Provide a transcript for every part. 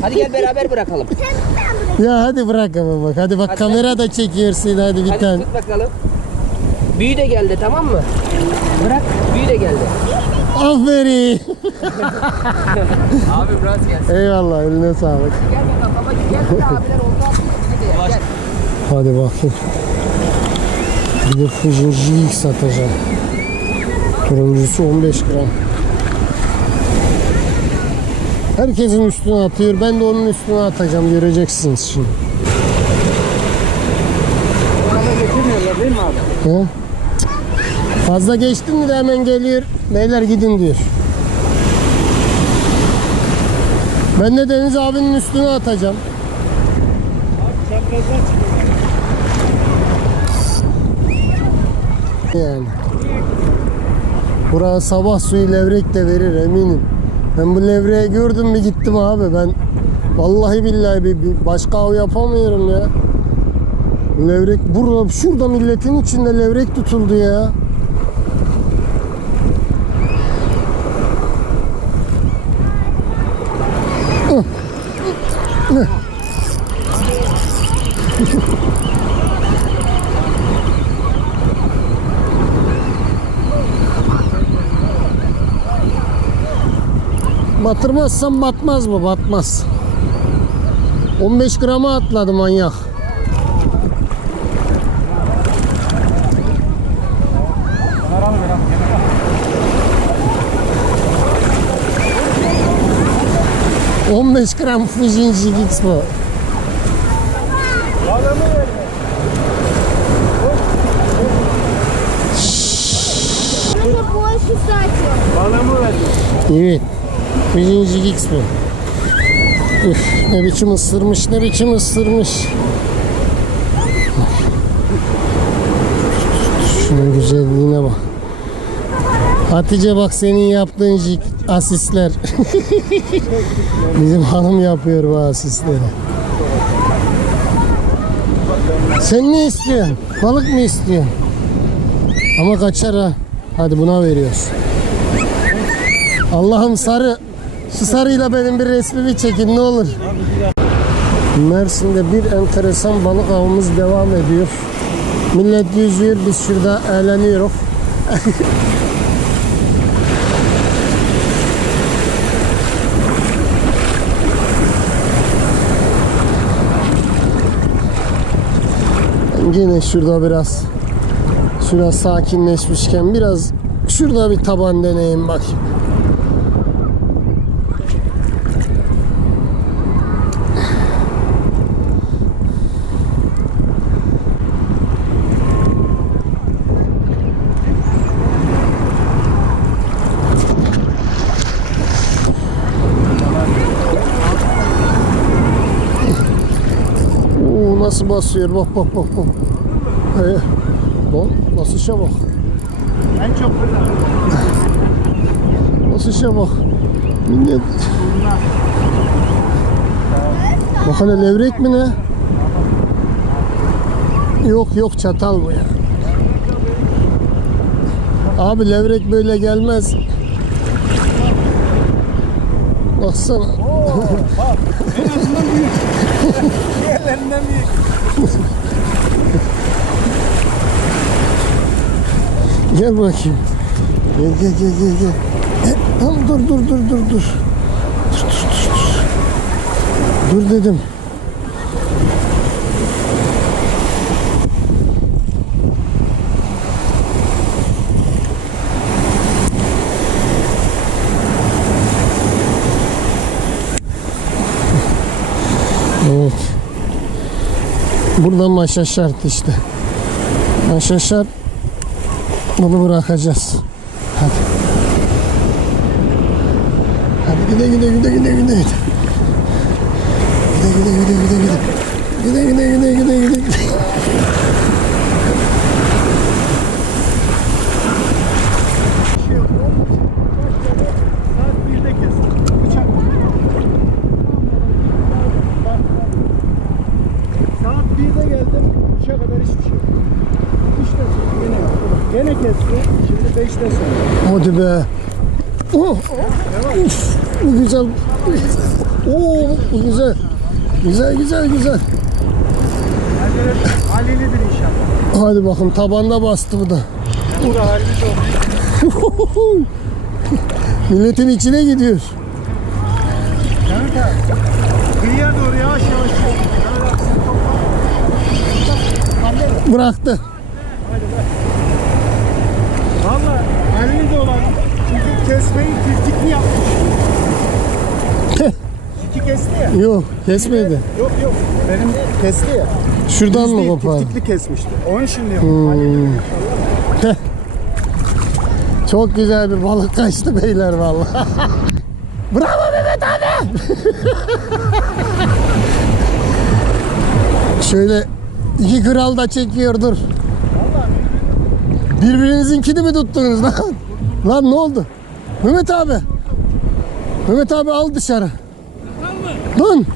Hadi gel beraber bırakalım. Ya hadi bırak ama bak. Hadi bak Hadi kamera da çekiyorsun hadi bir Hadi tane. tut bakalım. Büyü de geldi tamam mı? Bırak. Büyü de geldi. Aferin. Abi biraz gelsin. Eyvallah eline sağlık. Gel bakalım babacığım gel bir abiler oldu gel. Hadi bakayım. Bir de ilk satacağım. Turuncusu 15 gram. Herkesin üstüne atıyor. Ben de onun üstüne atacağım. Göreceksiniz şimdi. Getirmiyorlar değil mi abi? He? Fazla geçtin mi de hemen geliyor. Beyler gidin diyor. Ben de Deniz abinin üstüne atacağım. Çaprazdan çıkıyor. Yani. Burası sabah suyu levrek de verir eminim. Ben bu levreği gördüm mü gittim abi ben. Vallahi billahi bir, bir başka av yapamıyorum ya. Levrek burada şurada milletin içinde levrek tutuldu ya. Batırmazsam batmaz mı? Batmaz. 15 grama atladı manyak. Bunlar almıyor abi. yemek al. 15 gram Fujinci X bu. Balığımı ver. Надо больше сати. Balığımı ver. Evet. Fujinci X bu. Üf, ne biçim ısırmış, ne biçim ısırmış. Şunun güzelliğine bak. Hatice bak senin yaptığın jig asistler. Bizim hanım yapıyor bu asistleri. Sen ne istiyorsun? Balık mı istiyorsun? Ama kaçar ha. Hadi buna veriyoruz. Allah'ım sarı. Şu sarıyla benim bir resmimi çekin ne olur. Mersin'de bir enteresan balık avımız devam ediyor. Millet yüzüyor, biz şurada eğleniyoruz. Yine şurada biraz şurada sakinleşmişken biraz şurada bir taban deneyim bakayım. Oo, nasıl basıyor bak bak bak bak. Ee, bak basışa bak. En çok. Basışa bak. Millet. Bak hele levrek mi ne? Yok yok çatal bu ya. Abi levrek böyle gelmez. Baksana. Diğerlerinden büyük. Gel bakayım. Gel gel gel gel gel. Tamam dur dur dur dur dur. Dur dur dur dur. Dur dedim. Evet. Buradan maşa şart işte. Maşa şart. Bunu bırakacağız. Hadi. Hadi gide gide gide gide gide gide. Gide gide gide gide gide. Gide gide gide gide gide 5'te sonra. Hadi be. Oh, oh, uf, ne güzel. Oo bu güzel. Güzel güzel güzel. Halilidir inşallah. Hadi bakın tabanda bastı bu da. Bu da olmuş. Milletin içine gidiyor. Mehmet abi. Kıyıya doğru yavaş yavaş. Bıraktı. Valla halili de olan. Çünkü kesmeyi tiftikli yapmış. İki kesti ya. Yok kesmedi. Yok yok. Benim kesti ya. Şuradan mı kopardı? Tiftikli kesmişti. Onun için diyorum. Halili. Çok güzel bir balık kaçtı beyler vallahi. Bravo Mehmet abi. Şöyle iki kral da çekiyor dur. Birbirinizinkini mi tuttunuz lan? Lan ne oldu? Mehmet abi. Mehmet abi al dışarı. Dön.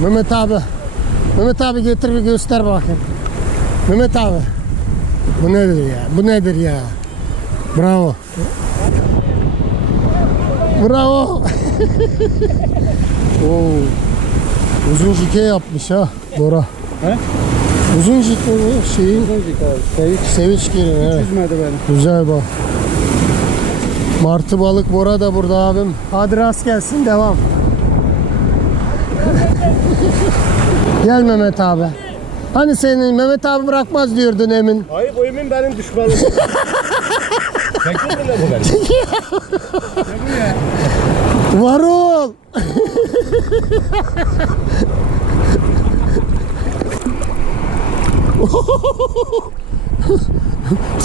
Mehmet abi. Mehmet abi getir bir göster bakayım. Mehmet abi. Bu nedir ya? Bu nedir ya? Bravo. Bravo. Oo. Uzun jike yapmış ha Bora. He? Uzun jike bu şeyin Sevinç. sevinç gelin evet. Üzmedi beni. Güzel bak. Martı balık Bora da burada abim. Hadi rast gelsin devam. Gel Mehmet abi. Hani senin Mehmet abi bırakmaz diyordun Emin. Hayır bu emin benim düşmanım. Çektin mi lan bu beni? Varol.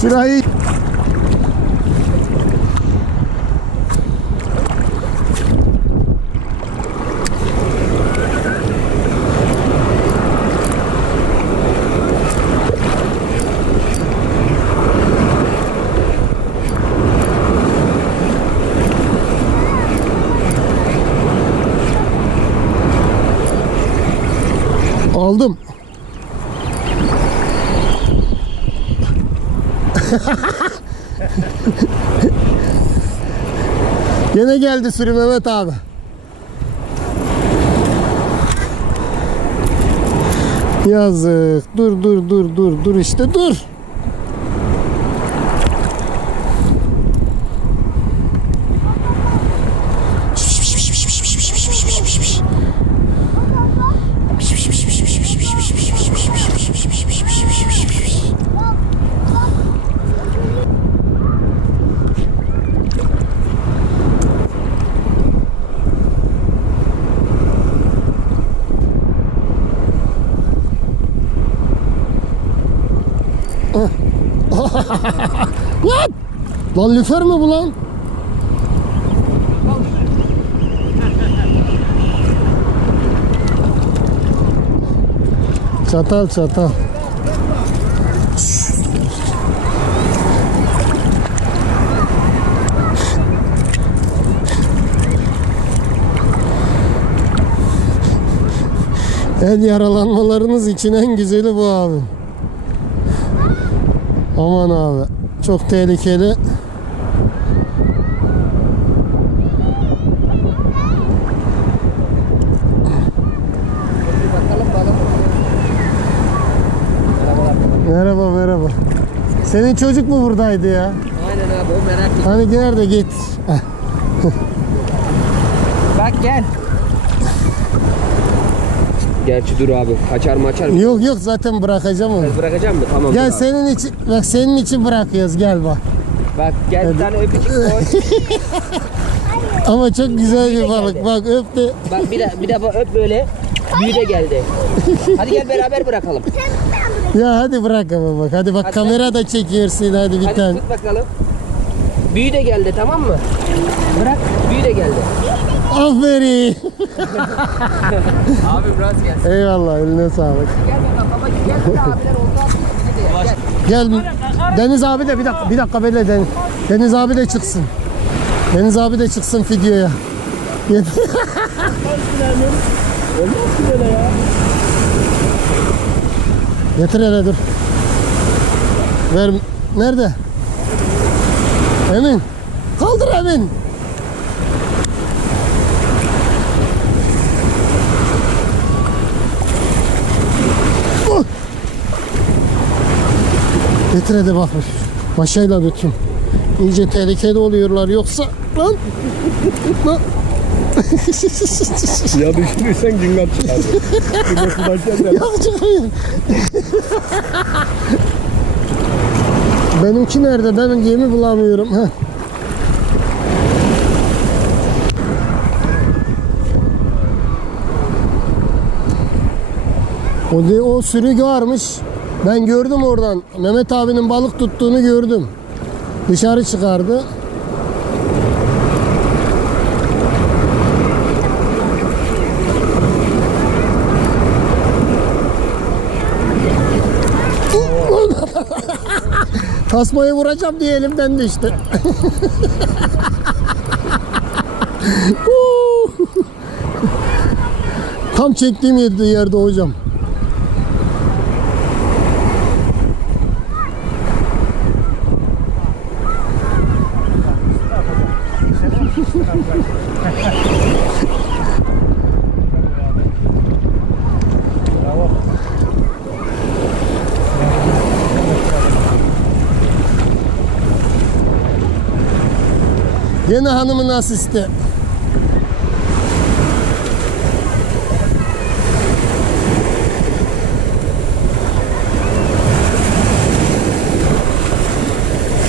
Şurayı aldım. Gene geldi sürü Mehmet abi. Yazık. Dur dur dur dur dur işte dur. Lan! Lan lüfer mi bu lan? Çatal çatal. El yaralanmalarınız için en güzeli bu abi. Aman abi. Çok tehlikeli. Merhaba merhaba. Senin çocuk mu buradaydı ya? Aynen abi o merak etme. Hani gel de git. Bak gel. Gerçi dur abi. Kaçar mı açar mı? Yok yok zaten bırakacağım onu. Bırakacağım mı? Tamam. Gel dur abi. senin için bak senin için bırakıyoruz gel bak. Bak gel bir tane öpücük koy. Ama çok güzel bir balık. Bak öp de. Bak bir de bir de öp böyle. Büyü de geldi. Hadi gel beraber bırakalım. Ya hadi bırak ama bak. Hadi bak Hadi. kamera da çekiyorsun hadi bir Hadi tane. tut bakalım. Büyü de geldi tamam mı? Bırak. Büyü de geldi. Aferin. Abi biraz gelsin. Eyvallah eline sağlık. Gel bakalım de abiler oldu. Hadi gel. Gel Deniz abi de bir dakika bir dakika böyle Deniz, Deniz abi de çıksın. Deniz abi de çıksın videoya. Getir hele dur. Ver. Nerede? Emin. Kaldır Emin. Getir hadi bak. Başayla tutun. İyice tehlikeli oluyorlar yoksa lan. lan. Ya düşünürsen gün kaç çıkar. De. Yok çıkmıyor. Benimki nerede? Ben gemi bulamıyorum. Heh. O, de, o sürü varmış. Ben gördüm oradan. Mehmet abinin balık tuttuğunu gördüm. Dışarı çıkardı. Tasmayı vuracağım diye elimden düştü. Tam çektiğim yerde, hocam. Yine hanımın asisti.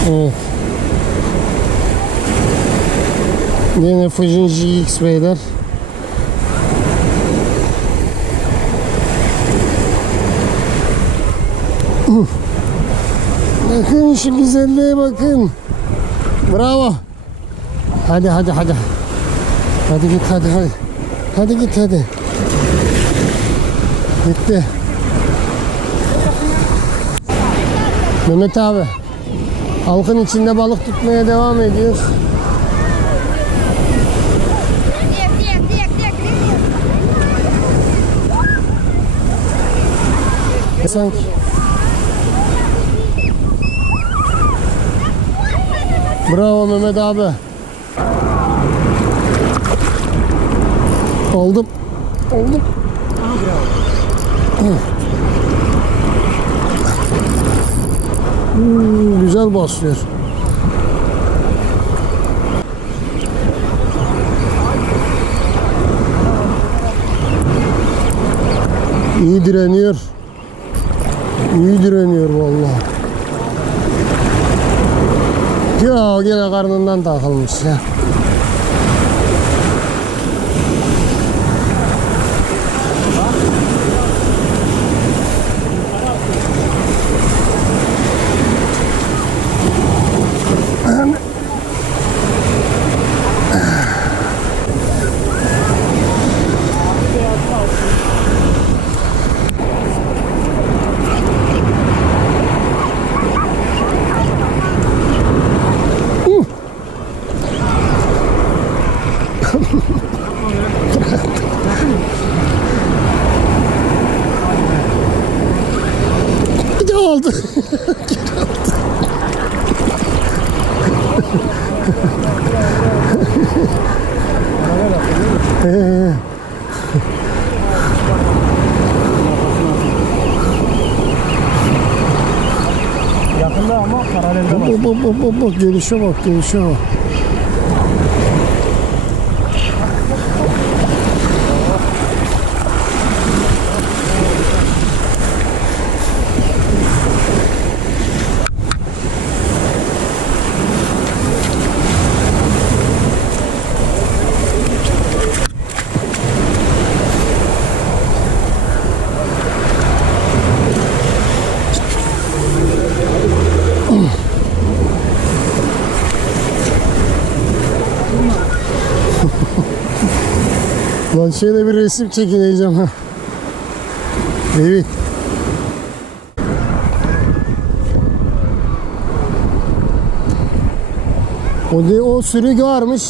Evet. Yine Fujin GX beyler. Bakın şu güzelliğe bakın. Bravo. Hadi hadi hadi. Hadi git hadi hadi. Hadi git hadi. Gitti. Mehmet abi. Halkın içinde balık tutmaya devam ediyoruz. Sanki. Bravo Mehmet abi. Aldım. Aldım. Hmm, güzel basıyor. İyi direniyor. İyi direniyor vallahi. Ya gene karnından takılmış ya. Bir de oldu. Ee, Yakında ama paralelde bak bak bak bak bak gelişe bak gelişe bak. Lan şöyle bir resim çekineceğim ha. Evet. O, de, o sürü varmış.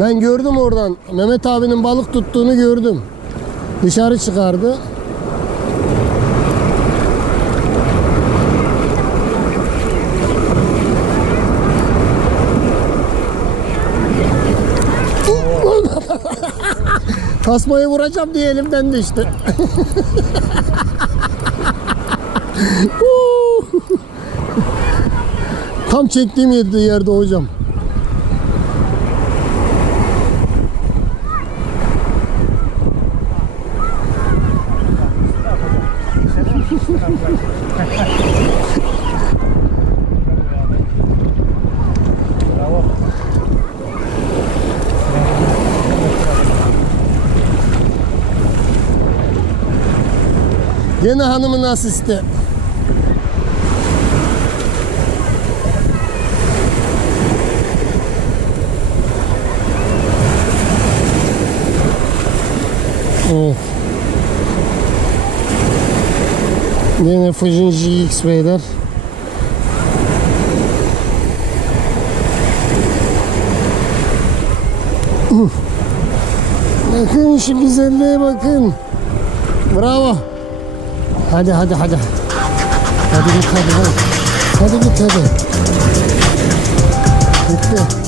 Ben gördüm oradan. Mehmet abinin balık tuttuğunu gördüm. Dışarı çıkardı. Tasmayı vuracağım diye elimden düştü. Tam çektiğim yerde, yerde hocam. Gene hanımın asisti. Evet. Yine Fusion GX beyler. Bakın şu güzelliğe bakın. Bravo. Hadi hadi hadi. Hadi git hadi. Hadi, hadi git hadi. Bitti.